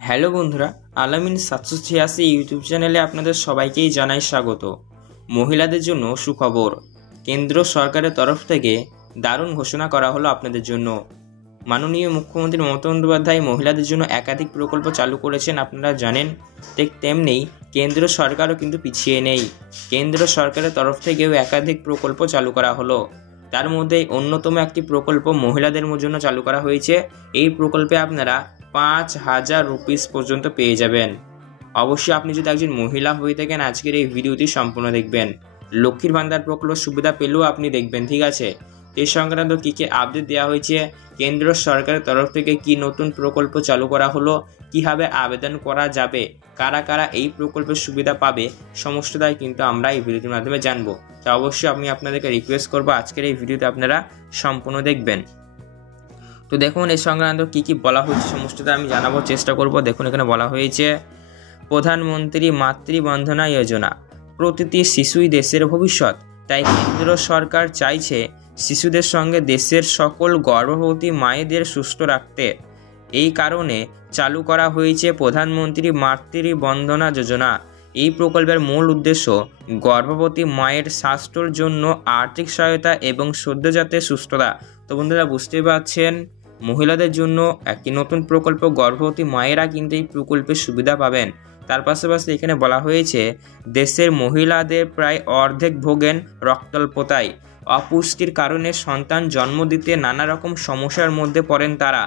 Hello বন্ধুরা, আলামিন 786 YouTube চ্যানেলে আপনাদের সবাইকেই জানাই স্বাগত। মহিলাদের জন্য সুখবর। কেন্দ্র সরকারের তরফ থেকে দারুণ ঘোষণা করা হলো আপনাদের জন্য। মাননীয় মুখ্যমন্ত্রী মমতা বন্দ্যোপাধ্যায় মহিলাদের জন্য একাধিক প্রকল্প চালু করেছেন, আপনারা জানেন। ঠিক তেমনি কেন্দ্র সরকারও কিন্তু পিছিয়ে নেই। কেন্দ্র সরকারের তরফ থেকেও একাধিক প্রকল্প চালু করা হলো। তার মধ্যে অন্যতম একটি প্রকল্প মহিলাদের জন্য চালু করা হয়েছে। এই প্রকল্পে আপনারা 5,000 রুপিস পর্যন্ত পেয়ে যাবেন। অবশ্যই আপনি যদি একজন মহিলা হয়ে থাকেন আজকের এই ভিডিওটি সম্পূর্ণ দেখবেন। লক্ষ্মীর ভান্ডার প্রকল্প সুবিধা পেলেও আপনি দেখবেন, ঠিক আছে। এই সংক্রান্ত কী কী আপডেট দেওয়া হয়েছে, কেন্দ্র সরকারের তরফ থেকে কি নতুন প্রকল্প চালু করা হলো, কীভাবে আবেদন করা যাবে, কারা কারা এই প্রকল্পের সুবিধা পাবে, সমস্তটাই কিন্তু আমরা এই ভিডিওটির মাধ্যমে জানবো। তা অবশ্যই আমি আপনাদেরকে রিকোয়েস্ট করবো আজকের এই ভিডিওতে আপনারা সম্পূর্ণ দেখবেন। তো দেখুন এই সংক্রান্ত কী কী বলা হয়েছে সমস্তটা আমি জানাবার চেষ্টা করব। দেখুন এখানে বলা হয়েছে প্রধানমন্ত্রী মাতৃবন্ধনা যোজনা, প্রতিটি শিশুই দেশের ভবিষ্যৎ। তাই কেন্দ্র সরকার চাইছে শিশুদের সঙ্গে দেশের সকল গর্ভবতী মায়েদের সুস্থ রাখতে। এই কারণে চালু করা হয়েছে প্রধানমন্ত্রী মাতৃবন্ধনা যোজনা। এই প্রকল্পের মূল উদ্দেশ্য গর্ভবতী মায়ের স্বাস্থ্যের জন্য আর্থিক সহায়তা এবং সদ্যজাতের সুস্থতা। তো বন্ধুরা বুঝতেই পারছেন, মহিলাদের জন্য একটি নতুন প্রকল্প। গর্ভবতী মায়েরা কিন্তু এই প্রকল্পের সুবিধা পাবেন। তার পাশাপাশি এখানে বলা হয়েছে দেশের মহিলাদের প্রায় অর্ধেক ভোগেন রক্তাল্পতায়। অপুষ্টির কারণে সন্তান জন্ম দিতে নানা রকম সমস্যার মধ্যে পড়েন তারা।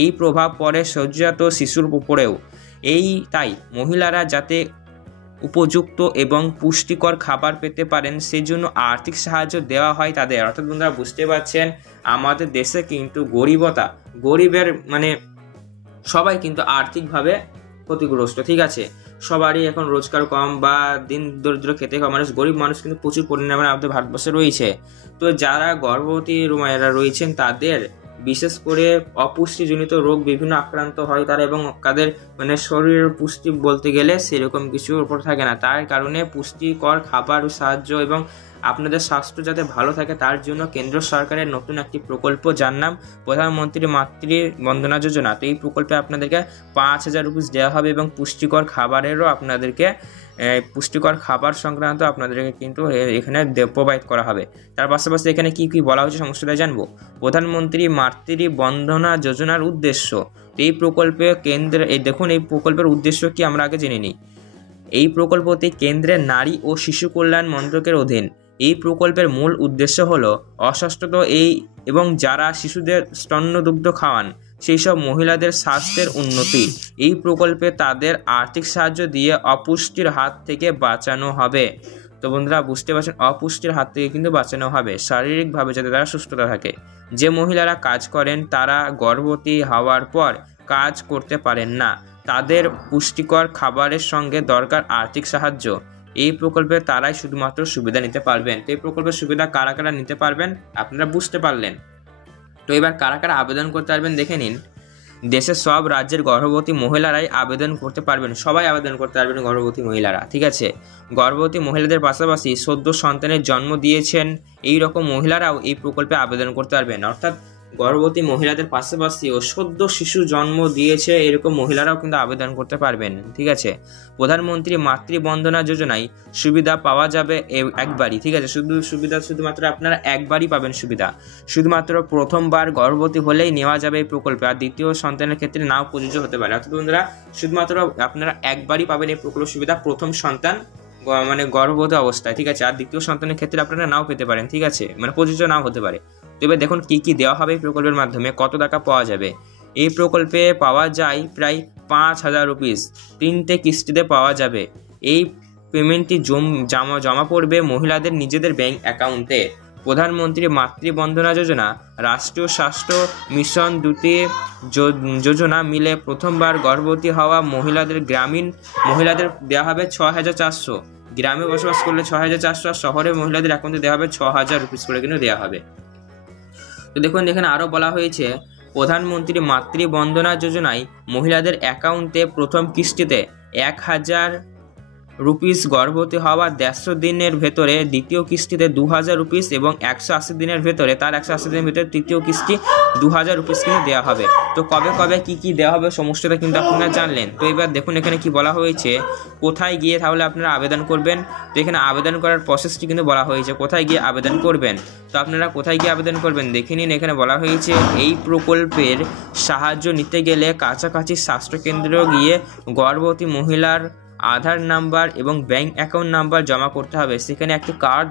এই প্রভাব পড়ে সদ্যজাত শিশুর উপরেও। তাই মহিলারা যাতে উপযুক্ত এবং পুষ্টিকর খাবার পেতে পারেন সেজন্য আর্থিক সাহায্য দেওয়া হয় তাদের। অর্থাৎ বন্ধুরা বুঝতে পারছেন, আমাদের দেশে কিন্তু গরিবের সবাই কিন্তু আর্থিকভাবে ক্ষতিগ্রস্ত, ঠিক আছে। সবারই এখন রোজগার কম বা দিন দরিদ্র খেতে কম মানুষ, গরিব মানুষ কিন্তু প্রচুর পরিমাণে আমাদের ভারতবর্ষে রয়েছে। তো যারা গর্ভবতী মায়েরা রয়েছেন তাদের বিশেষ করে অপুষ্টিজনিত রোগ বিভিন্ন আক্রান্ত হয় তারা, এবং তাদের শরীরের পুষ্টি বলতে গেলে সেরকম কিছুর উপর থাকে না। তার কারণে পুষ্টিকর খাবার সাহায্য এবং আপনাদের স্বাস্থ্য যাতে ভালো থাকে তার জন্য কেন্দ্র সরকারের নতুন একটি প্রকল্প, যার নাম প্রধানমন্ত্রী মাতৃবন্ধনা যোজনা। তো এই প্রকল্পে আপনাদেরকে 5,000 রুপিস দেওয়া হবে এবং পুষ্টিকর খাবারেরও আপনাদেরকে পুষ্টিকর খাবার সংক্রান্ত আপনাদেরকে কিন্তু এখানে প্রোভাইড করা হবে। তার পাশাপাশি এখানে কি কি বলা হয়েছে সমস্তটাই জানবো। প্রধানমন্ত্রী মাতৃবন্ধনা যোজনার উদ্দেশ্য, এই প্রকল্পে দেখুন এই প্রকল্পের উদ্দেশ্য কি আমরা আগে জেনে নিই। এই প্রকল্পটি কেন্দ্রের নারী ও শিশু কল্যাণ মন্ত্রকের অধীন। এই প্রকল্পের মূল উদ্দেশ্য হলো অস্বাস্থ্য এবং যারা শিশুদের স্তন্যদুগ্ধ খাওয়ান সেই সব মহিলাদের স্বাস্থ্যের উন্নতি। এই প্রকল্পে তাদের আর্থিক সাহায্য দিয়ে অপুষ্টির হাত থেকে বাঁচানো হবে। তো বন্ধুরা বুঝতে পারছেন, অপুষ্টির হাত থেকে কিন্তু বাঁচানো হবে, শারীরিকভাবে যাতে তারা সুস্থতা থাকে। যে মহিলারা কাজ করেন তারা গর্ভবতী হওয়ার পর কাজ করতে পারেন না, তাদের পুষ্টিকর খাবারের সঙ্গে দরকার আর্থিক সাহায্য। এই প্রকল্পে তারাই শুধুমাত্র সুবিধা নিতে পারবেন। তো এই প্রকল্পের সুবিধা কারা কারা নিতে পারবেন আপনারা বুঝতে পারলেন। তো এবার কারা কারা আবেদন করতে পারবেন দেখে নিন। দেশের সব রাজ্যের গর্ভবতী মহিলারাই আবেদন করতে পারবেন, সবাই আবেদন করতে পারবেন গর্ভবতী মহিলারা, ঠিক আছে। গর্ভবতী মহিলাদের পাশাপাশি সদ্য সন্তানের জন্ম দিয়েছেন এই রকম মহিলারাও এই প্রকল্পে আবেদন করতে পারবেন। অর্থাৎ গর্ভবতী মহিলাদের পাশাপাশি ও সদ্য শিশু জন্ম দিয়েছে এরকম মহিলারাও কিন্তু আবেদন করতে পারবেন, ঠিক আছে। প্রধানমন্ত্রী মাতৃবন্ধনা যোজনায় সুবিধা পাওয়া যাবে একবারই, ঠিক আছে। শুধুমাত্র আপনারা একবারই পাবেন সুবিধা। শুধুমাত্র প্রথমবার গর্ভবতী হলেই নেওয়া যাবে এই প্রকল্পে, আর দ্বিতীয় সন্তানের ক্ষেত্রে নাও প্রযোজ্য হতে পারে। অর্থাৎ বন্ধুরা শুধুমাত্র আপনারা একবারই পাবেন এই প্রকল্প সুবিধা, প্রথম সন্তান গর্ভবতী অবস্থায়, ঠিক আছে। আর দ্বিতীয় সন্তানের ক্ষেত্রে আপনারা নাও পেতে পারেন, ঠিক আছে, প্রযোজ্য নাও হতে পারে। তো এবার দেখুন কী কী দেওয়া হবে এই প্রকল্পের মাধ্যমে, কত টাকা পাওয়া যাবে। এই প্রকল্পে পাওয়া যায় প্রায় 5,000 রুপিস, 3টে কিস্তিতে পাওয়া যাবে। এই পেমেন্টটি জমা পড়বে মহিলাদের নিজেদের ব্যাংক অ্যাকাউন্টে। প্রধানমন্ত্রী মাতৃবন্ধনা যোজনা রাষ্ট্রীয় স্বাস্থ্য মিশন দুটি যোজনা মিলে প্রথমবার গর্ভবতী হওয়া গ্রামীণ মহিলাদের দেওয়া হবে 6,400। গ্রামে বসবাস করলে 6,400, আর শহরে মহিলাদের অ্যাকাউন্টে দেওয়া হবে 6,000 রুপিস করে কিন্তু দেওয়া হবে। তো দেখুন এখানে আরও বলা হয়েছে প্রধানমন্ত্রী মাতৃবন্ধনা যোজনায় মহিলাদের অ্যাকাউন্টে প্রথম কিস্তিতে রুপিস গর্ভবতী হওয়ার 150 দিনের ভেতরে দ্বিতীয় কিস্তিতে 2000 রুপিস এবং 180 দিনের ভেতরে তার 180 দিনের ভেতরে তৃতীয় কিস্তি 2000 রুপিস কিন্তু দেওয়া হবে। তো কবে কবে কি দেওয়া হবে সমস্তটা কিন্তু আপনারা জানলেন। তো এবার দেখুন এখানে কি বলা হয়েছে, কোথায় গিয়ে তাহলে আপনারা আবেদন করবেন। তো এখানে আবেদন করার প্রসেসটি কিন্তু বলা হয়েছে, কোথায় গিয়ে আবেদন করবেন। তো আপনারা কোথায় গিয়ে আবেদন করবেন দেখে নিন। এখানে বলা হয়েছে এই প্রকল্পের সাহায্য নিতে গেলে কাছাকাছি স্বাস্থ্যকেন্দ্র গিয়ে গর্ভবতী মহিলার আধার নাম্বার এবং ব্যাংক অ্যাকাউন্ট নাম্বার জমা করতে হবে। সেখানে একটি কার্ড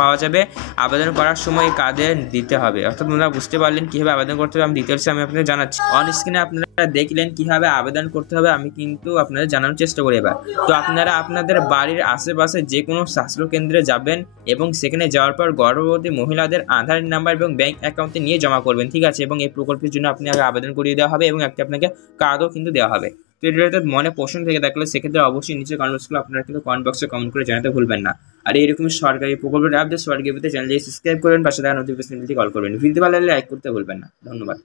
পাওয়া যাবে, আবেদন করার সময় কার্ডে দিতে হবে। অর্থাৎ আপনারা বুঝতে পারলেন কীভাবে আবেদন করতে হবে। আমি ডিটেলসে আপনাদের জানাচ্ছি। অন স্ক্রিনে আপনারা দেখলেন কীভাবে আবেদন করতে হবে, আমি কিন্তু আপনাদের জানানোর চেষ্টা করি এবার। তো আপনারা আপনাদের বাড়ির আশেপাশে যে কোনো স্বাস্থ্যকেন্দ্রে যাবেন এবং সেখানে যাওয়ার পর গর্ভবতী মহিলাদের আধার নাম্বার এবং ব্যাংক অ্যাকাউন্টে নিয়ে জমা করবেন, ঠিক আছে। এবং এই প্রকল্পের জন্য আপনাকে আবেদন করিয়ে দেওয়া হবে এবং আপনাকে কার্ডও কিন্তু দেওয়া হবে। তো এটা মনে প্রশ্ন থেকে থাকলে সেক্ষেত্রে অবশ্যই নিচে কমেন্ট বক্সে আপনারা কিন্তু কমেন্ট বক্সে কমেন্ট করে জানাতে ভুলবেন না। আর এইরকম সরকারি প্রকল্পের আপডেট সরকারি চ্যানেলটি সাবস্ক্রাইব করবেন, পাশে থাকা নোটিফিকেশনটি কল করবেন। ভিডিও ভালো লাগলে লাইক করতে ভুলবেন না। ধন্যবাদ।